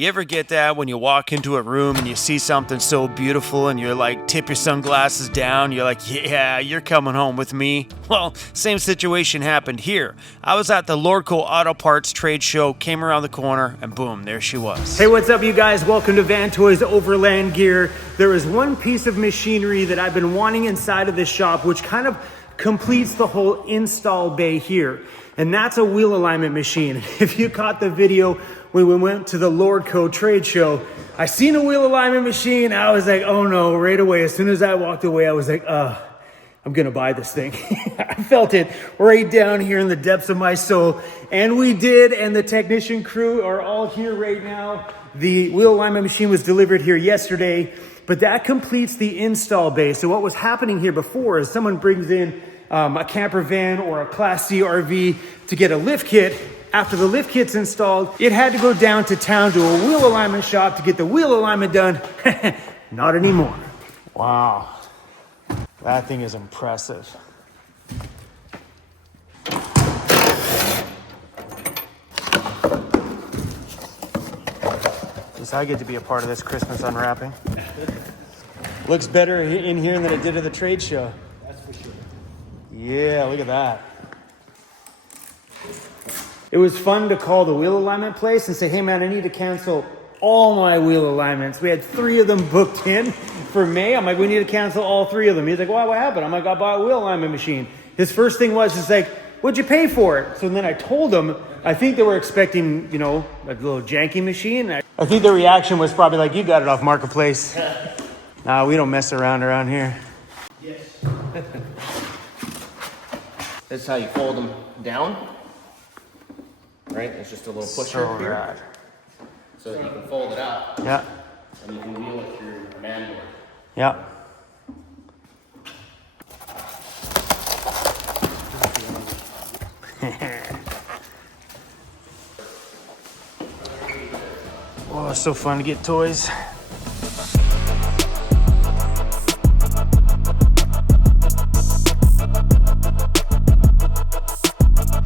You ever get that when you walk into a room and you see something so beautiful and you're like, tip your sunglasses down, you're like, yeah, you're coming home with me? Well, same situation happened here. I was at the Lordco Auto Parts trade show, came around the corner, and boom, there she was. Hey, what's up, you guys? Welcome to Van Toys Overland Gear. There is one piece of machinery that I've been wanting inside of this shop, which kind of completes the whole install bay here. And that's a wheel alignment machine. If you caught the video when we went to the Lordco trade show, I seen a wheel alignment machine. I was like, oh no, right away. As soon as I walked away, I was like, I'm gonna buy this thing. I felt it right down here in the depths of my soul. And we did, and the technician crew are all here right now. The wheel alignment machine was delivered here yesterday, but that completes the install bay. So what was happening here before is someone brings in a camper van or a Class C RV to get a lift kit. After the lift kit's installed, it had to go down to town to a wheel alignment shop to get the wheel alignment done. Not anymore. Wow, that thing is impressive. Guess I get to be a part of this Christmas unwrapping. Looks better in here than it did at the trade show. That's for sure. Yeah, look at that. It was fun to call the wheel alignment place and say, hey man, I need to cancel all my wheel alignments. We had 3 of them booked in for May. I'm like, we need to cancel all 3 of them. He's like, well, what happened? I'm like, I bought a wheel alignment machine. His first thing was just like, what'd you pay for it? So then I told him, I think they were expecting, you know, a little janky machine. I think the reaction was probably like, you got it off Marketplace. Nah, we don't mess around here. Yes. This is how you fold them down. Right? It's just a little pusher So here. rad. So that you can fold it out. Yeah. And you can wheel it through your man board. Yeah. Oh, it's so fun to get toys.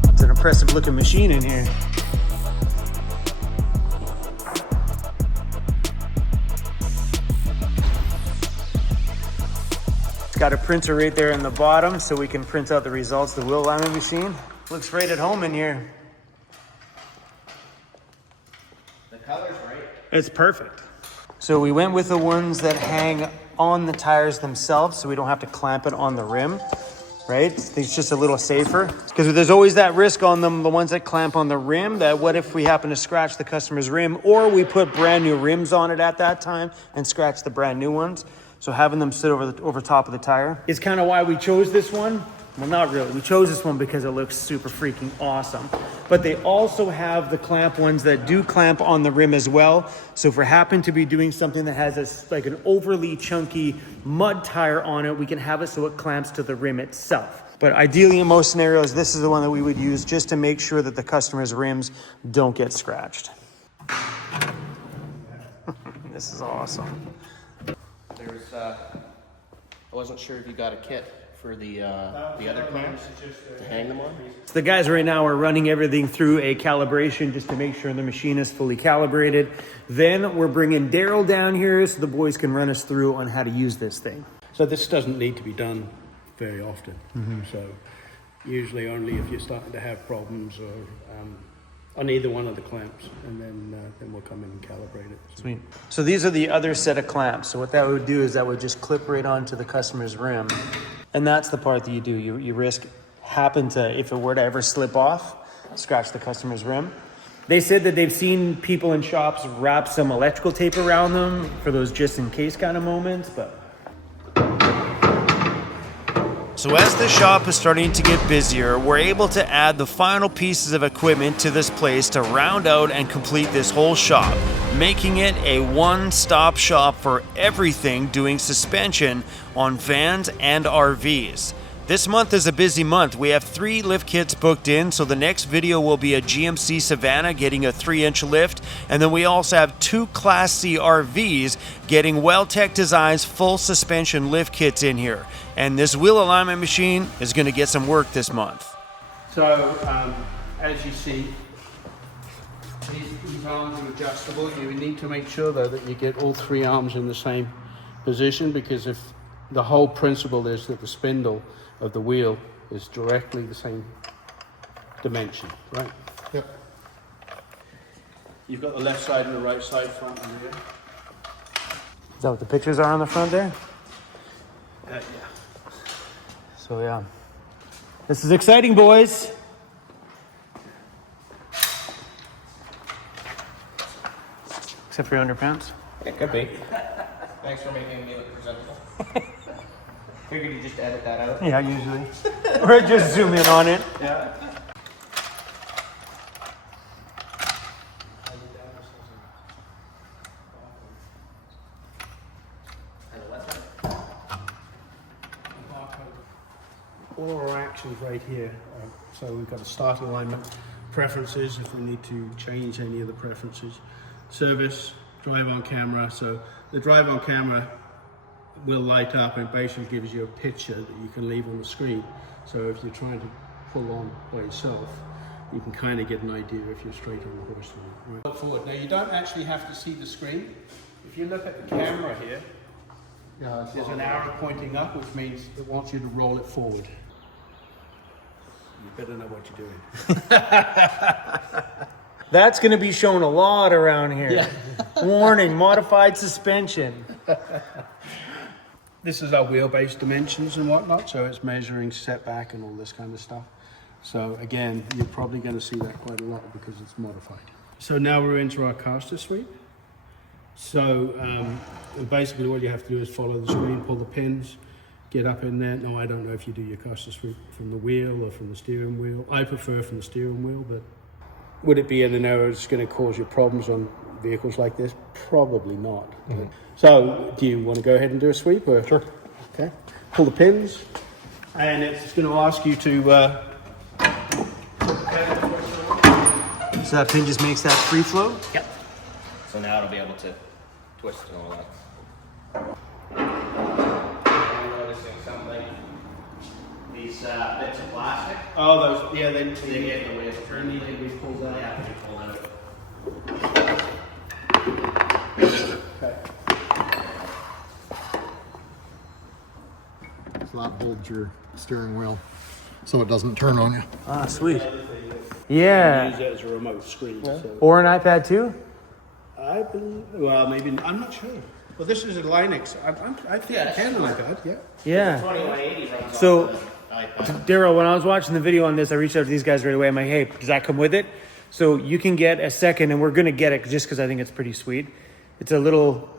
It's an impressive looking machine in here. It's got a printer right there in the bottom so we can print out the results of the wheel alignment machine. Looks right at home in here. The color's right. It's perfect. So we went with the ones that hang on the tires themselves so we don't have to clamp it on the rim, right? It's just a little safer because there's always that risk on them, the ones that clamp on the rim, that what if we happen to scratch the customer's rim or we put brand new rims on it at that time and scratch the brand new ones. So having them sit over top of the tire is kind of why we chose this one. Well, not really. We chose this one because it looks super freaking awesome. But they also have the clamp ones that do clamp on the rim as well. So if we happen to be doing something that has like an overly chunky mud tire on it, we can have it so it clamps to the rim itself. But ideally in most scenarios, this is the one that we would use just to make sure that the customer's rims don't get scratched. This is awesome. There's, I wasn't sure if you got a kit for the other clamps to hang them on. The guys right now are running everything through a calibration just to make sure the machine is fully calibrated. Then we're bringing Daryl down here so the boys can run us through on how to use this thing. So this doesn't need to be done very often. So usually only if you're starting to have problems or on either one of the clamps, and then we'll come in and calibrate it. Sweet. So these are the other set of clamps. So what that would do is that would just clip right onto the customer's rim. And that's the part that you do. You risk happen to, if it were to ever slip off, scratch the customer's rim. They said that they've seen people in shops wrap some electrical tape around them for those just in case kind of moments, but. So as the shop is starting to get busier, we're able to add the final pieces of equipment to this place to round out and complete this whole shop, making it a one-stop shop for everything doing suspension on vans and RVs. This month is a busy month. We have 3 lift kits booked in, so the next video will be a GMC Savannah getting a 3-inch lift, and then we also have 2 Class C RVs getting Well-Tech Designs full suspension lift kits in here. And this wheel alignment machine is going to get some work this month. So as you see, These arms are adjustable. You need to make sure though that you get all 3 arms in the same position, because if the whole principle is that the spindle of the wheel is directly the same dimension, right? Yep. You've got the left side and the right side, front and rear. Is that what the pictures are on the front there? Yeah. So yeah, this is exciting, boys. Except for your underpants. It could be. Thanks for making me look presentable. Figured you just edit that out. Yeah, usually. Or just zoom in on it. Yeah. All our actions right here. So we've got a start alignment, preferences if we need to change any of the preferences, service, drive on camera. So the drive on camera will light up and basically gives you a picture that you can leave on the screen. So if you're trying to pull on by itself, you can kind of get an idea if you're straight on the horse. Right. Look forward. Now you don't actually have to see the screen. If you look at the camera here, there's an arrow pointing up, which means it wants you to roll it forward. You better know what you're doing. That's going to be shown a lot around here. Yeah. Warning, modified suspension. This is our wheelbase dimensions and whatnot, so it's measuring setback and all this kind of stuff. So again, you're probably going to see that quite a lot because it's modified. So now we're into our caster sweep. So basically all you have to do is follow the screen, pull the pins, get up in there. No, I don't know if you do your caster sweep from the wheel or from the steering wheel. I prefer from the steering wheel, but would it be in an error that's going to cause you problems on vehicles like this? Probably not. Mm-hmm. So do you want to go ahead and do a sweep? Or? Sure. Okay. Pull the pins, and it's going to ask you to... So that pin just makes that free flow? Yep. So now it'll be able to twist and all that. I'm noticing something. These bits of plastic. Oh, those, yeah, they get in the way of the turn. need to be pulled They out. have to be pulled out. Okay. So that holds your steering wheel so it doesn't turn on you. Ah, sweet. Use Yeah. it as a remote screen. So. Or an iPad too? I believe, well, maybe, I'm not sure. Well, this is a Linux. I think I can like that, yeah. Yeah. 2180 runs So- off the iPad. Daryl, when I was watching the video on this, I reached out to these guys right away. I'm like, hey, does that come with it? So you can get a second, and we're going to get it just because I think it's pretty sweet. It's a little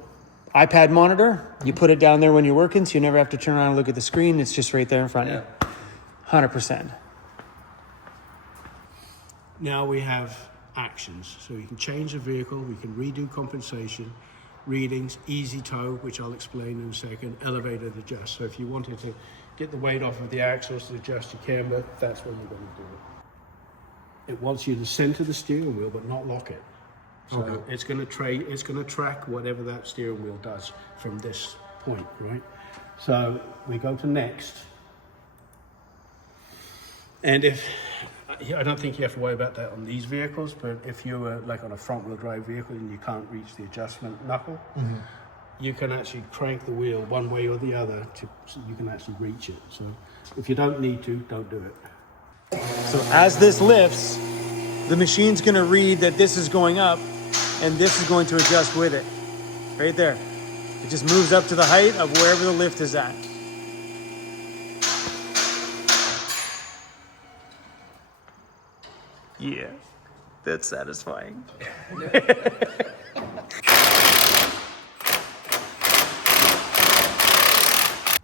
iPad monitor. You put it down there when you're working, so you never have to turn around and look at the screen. It's just right there in front of you. 100%. Now we have actions. So you can change the vehicle, we can redo compensation, readings, easy tow, which I'll explain in a second, elevated adjust. So if you wanted to get the weight off of the axles to adjust your camber, that's when you're going to do it. It wants you to center the steering wheel, but not lock it. So it's going to track whatever that steering wheel does from this point, right? So we go to next. And I don't think you have to worry about that on these vehicles, but if you were like on a front wheel drive vehicle and you can't reach the adjustment knuckle, you can actually crank the wheel one way or the other so you can actually reach it. So if you don't need to, don't do it. So as this lifts, the machine's going to read that this is going up, and this is going to adjust with it. Right there. It just moves up to the height of wherever the lift is at. Yeah, that's satisfying.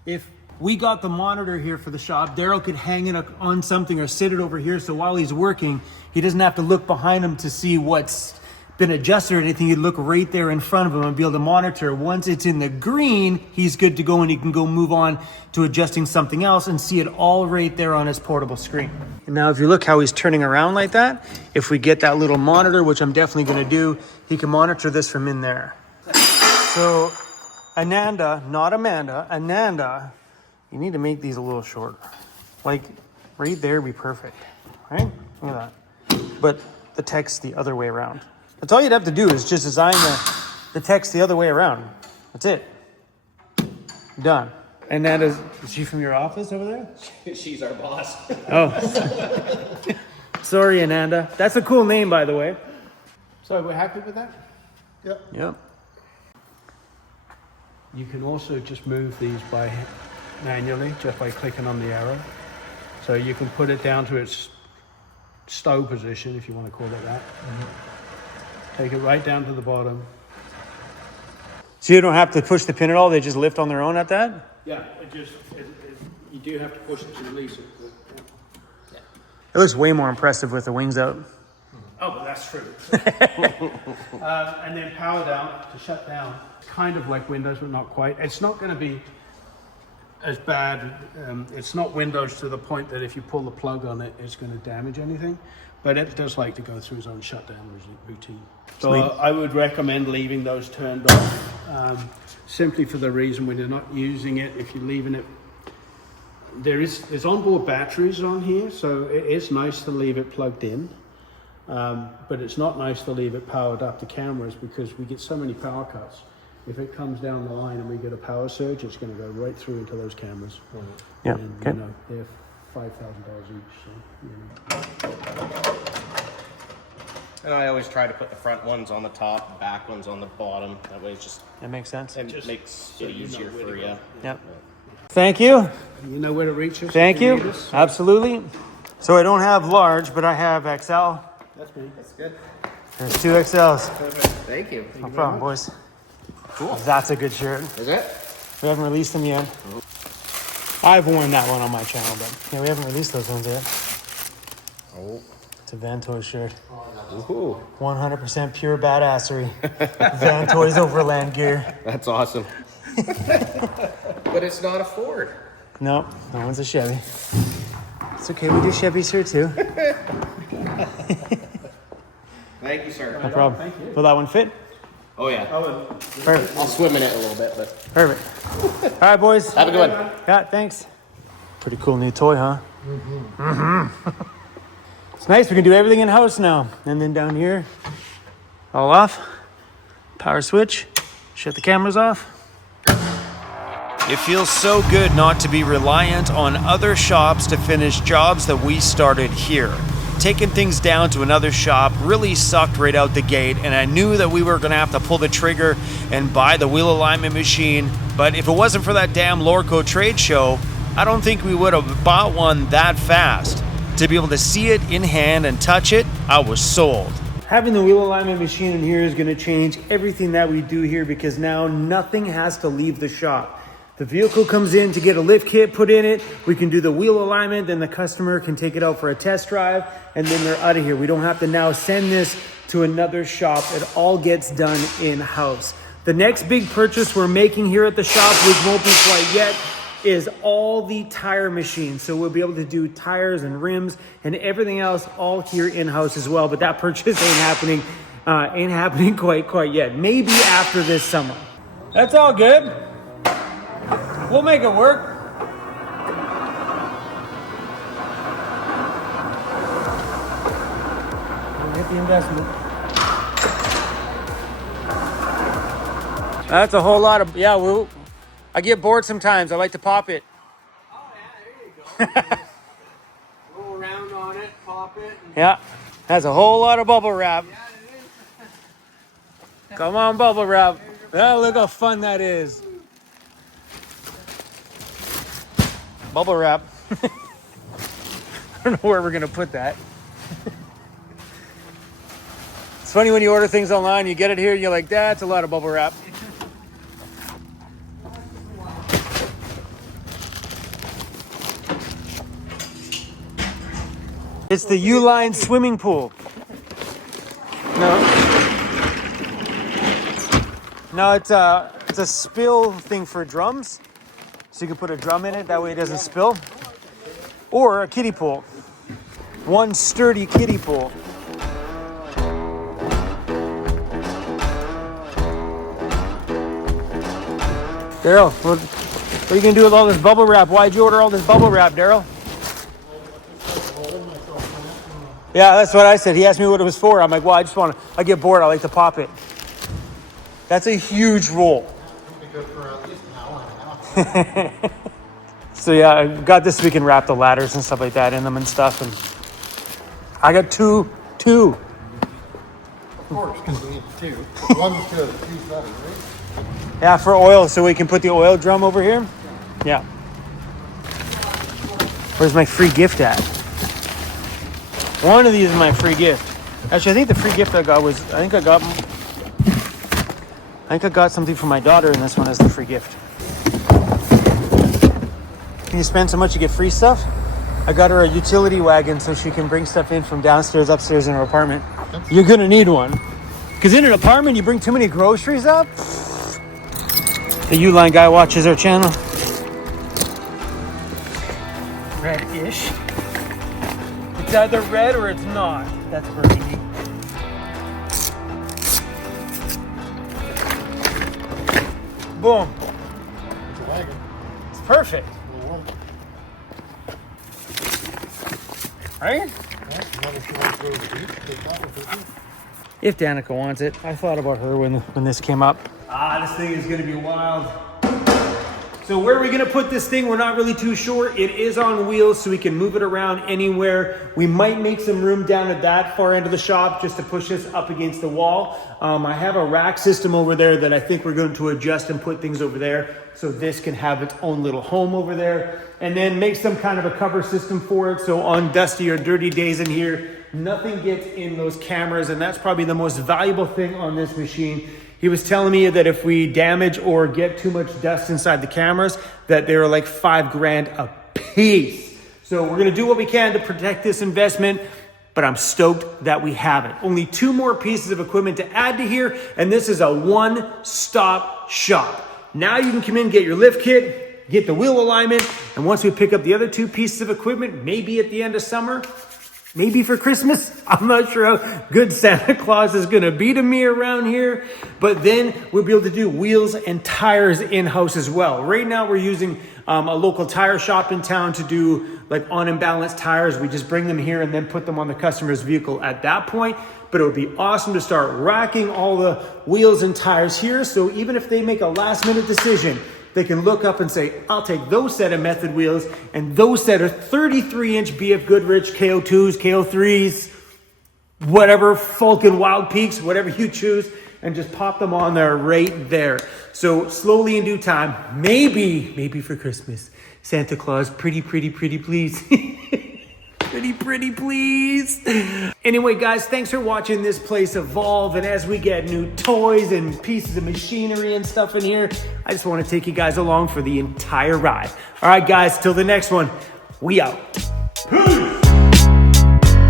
If we got the monitor here for the shop, Daryl could hang it on something or sit it over here, so while he's working, he doesn't have to look behind him to see what's been adjusted or anything. He'd look right there in front of him and be able to monitor. Once it's in the green, he's good to go, and he can go move on to adjusting something else and see it all right there on his portable screen. And now if you look how he's turning around like that, if we get that little monitor, which I'm definitely going to do, he can monitor this from in there. So Ananda, not Amanda, Ananda, you need to make these a little shorter. Like right there would be perfect, right? Look at that. But the text the other way around. That's all you'd have to do is just design the text the other way around. That's it. Done. And that is she from your office over there? She's our boss. Oh. Sorry, Ananda. That's a cool name, by the way. So we're happy with that? Yep. You can also just move these manually, just by clicking on the arrow. So you can put it down to its stow position, if you want to call it that. Take it right down to the bottom. So you don't have to push the pin at all? They just lift on their own at that? Yeah, you do have to push it to release it. It looks way more impressive with the wings out. Oh, that's true. And then power down to shut down. Kind of like Windows, but not quite. It's not going to be as bad. It's not Windows to the point that if you pull the plug on it, it's going to damage anything. But it does like to go through its own shutdown routine. So Sweet. I would recommend leaving those turned off, simply for the reason when you're not using it. If you're leaving it, there's onboard batteries on here, so it is nice to leave it plugged in. But it's not nice to leave it powered up to cameras because we get so many power cuts. If it comes down the line and we get a power surge, it's going to go right through into those cameras. Yeah. And, Okay. you know, they're $5,000 each. So, you know. And I always try to put the front ones on the top, back ones on the bottom. That way it's just, That makes sense. it makes it easier for you. Yep. Thank you. You know where to reach us? Thank if need you. us? Absolutely. So I don't have large, but I have XL. That's me. That's good. There's 2 XLs. Thank you. No problem, boys. Cool. That's a good shirt. Is it? We haven't released them yet. I've worn that one on my channel, but yeah, we haven't released those ones yet. Oh. It's a Van Toys shirt. Ooh. 100% pure badassery. Van Toys Overland gear. That's awesome. But it's not a Ford. No, that one's a Chevy. It's okay, we do Chevys here too. Thank you, sir. No problem. Thank you. Will that one fit? Oh, yeah. Perfect. I'll swim in it a little bit, but Perfect. All right, boys. have a good one. Yeah, thanks. Pretty cool new toy, huh? Mm-hmm. It's nice. We can do everything in house now. And then down here, all off. Power switch. Shut the cameras off. It feels so good not to be reliant on other shops to finish jobs that we started here. Taking things down to another shop really sucked right out the gate, and I knew that we were going to have to pull the trigger and buy the wheel alignment machine. But if it wasn't for that damn Lorco trade show, I don't think we would have bought one that fast. To be able to see it in hand and touch it, I was sold. Having the wheel alignment machine in here is going to change everything that we do here because now nothing has to leave the shop. The vehicle comes in to get a lift kit put in it. We can do the wheel alignment, then the customer can take it out for a test drive, and then they're out of here. We don't have to now send this to another shop. It all gets done in-house. The next big purchase we're making here at the shop, which won't be quite yet, is all the tire machines. So we'll be able to do tires and rims and everything else all here in-house as well. But that purchase ain't happening quite yet. Maybe after this summer. That's all good. We'll make it work. We'll get the investment. That's a whole lot of, yeah, I get bored sometimes. I like to pop it. Oh, yeah, there you go. Roll around on it, pop it. Yeah, that's a whole lot of bubble wrap. Yeah, it is. Come on, bubble wrap. Oh, look how fun that is. Bubble wrap. I don't know where we're going to put that. It's funny when you order things online, you get it here, and you're like, that's a lot of bubble wrap. It's the U-Line swimming pool. No, it's a spill thing for drums. So you can put a drum in it, that way it doesn't spill. Or a kiddie pool. One sturdy kiddie pool. Daryl, what are you gonna do with all this bubble wrap? Why'd you order all this bubble wrap, Daryl? Yeah, that's what I said. He asked me what it was for. I'm like, well, I get bored. I like to pop it. That's a huge roll. Be good for at least an hour and a half. So yeah, I got this so we can wrap the ladders and stuff like that in them and stuff. And I got two. Of course, because we need two. One's good, two's better, right? Yeah, for oil, so we can put the oil drum over here. Yeah. Where's my free gift at? One of these is my free gift. Actually, I think the free gift I got was, I think I got something for my daughter, and this one is the free gift. Can you spend so much you get free stuff? I got her a utility wagon so she can bring stuff in from downstairs, upstairs in her apartment. You're gonna need one. Because in an apartment, you bring too many groceries up. The Uline guy watches our channel. Red-ish. It's either red or it's not. That's burgundy. Boom. It's a wagon. It's perfect. It'll work. Right? Yeah, as long as she wants to go to the beach, take that with her. If Danica wants it. I thought about her when this came up. This thing is gonna be wild. So where are we gonna put this thing? We're not really too sure. It is on wheels, so we can move it around anywhere. We might make some room down at that far end of the shop just to push this up against the wall. I have a rack system over there that I think we're going to adjust and put things over there so this can have its own little home over there. And then make some kind of a cover system for it, so on dusty or dirty days in here, nothing gets in those cameras, and that's probably the most valuable thing on this machine. He was telling me that if we damage or get too much dust inside the cameras, that they're like $5,000 a piece. So we're gonna do what we can to protect this investment, but I'm stoked that we have it. Only 2 more pieces of equipment to add to here, and this is a one-stop shop. Now you can come in, get your lift kit, get the wheel alignment, and once we pick up the other 2 pieces of equipment, maybe at the end of summer, maybe for Christmas, I'm not sure how good Santa Claus is gonna be to me around here, but then we'll be able to do wheels and tires in-house as well. Right now we're using a local tire shop in town to do like on imbalance tires. We just bring them here and then put them on the customer's vehicle at that point. But it would be awesome to start racking all the wheels and tires here, so even if they make a last minute decision, they can look up and say, I'll take those set of Method wheels and those set of 33-inch BF Goodrich KO2s, KO3s, whatever, Falcon Wild Peaks, whatever you choose, and just pop them on there right there. So slowly in due time, maybe for Christmas, Santa Claus, pretty please. Pretty please. Anyway, guys, thanks for watching this place evolve. And as we get new toys and pieces of machinery and stuff in here, I just want to take you guys along for the entire ride. All right, guys, till the next one, we out.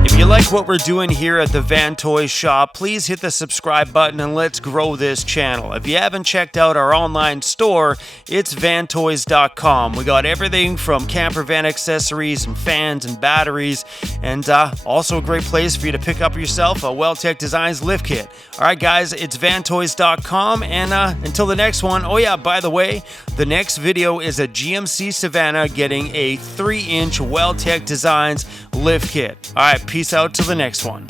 If you like what we're doing here at the Van Toys Shop, please hit the subscribe button and let's grow this channel. If you haven't checked out our online store, it's vantoys.com. We got everything from camper van accessories and fans and batteries, and also a great place for you to pick up yourself a WellTech Designs lift kit. All right, guys, it's vantoys.com, and until the next one, oh yeah, by the way, the next video is a GMC Savannah getting a 3-inch WellTech Designs lift kit. All right, peace out till the next one.